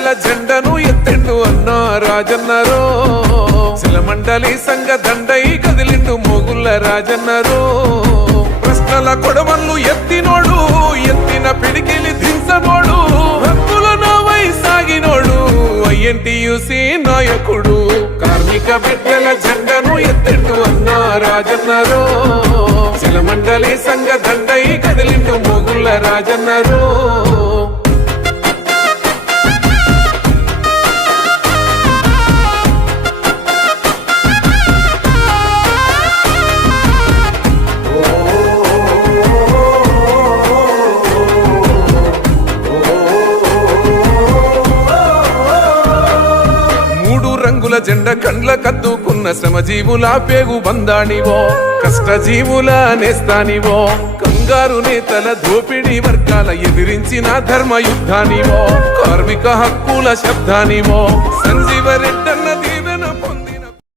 బిడ్డల జెండను ఎత్తిండు అన్నా రాజన్నరో శిలమండలి సంఘ దండై కదిలిండు మొగుళ్ళ రాజన్నరో ప్రశ్నల కొడవళ్ళు ఎత్తినోడు ఎత్తిన పిడికిలి దించనోడు హక్కుల నోవై సాగినోడు ఐఎన్టీయూసీ నాయకుడు కార్మిక బిడ్డల జెండను ఎత్తిండు అన్నా రాజన్నరో శిలమండలి సంఘ దండై కదిలిండు మొగుళ్ళ రాజన్నరో జెండ కండ్ల కద్దుకున్న శ్రమజీవుల పేగు బందానివో కష్టజీవుల నేస్తానివో కంగారు నేతల దోపిడీ వర్గాల ఎదిరించిన ధర్మ యుద్ధానివో కార్మిక హక్కుల శబ్దానివో సంజీవ రెడ్డి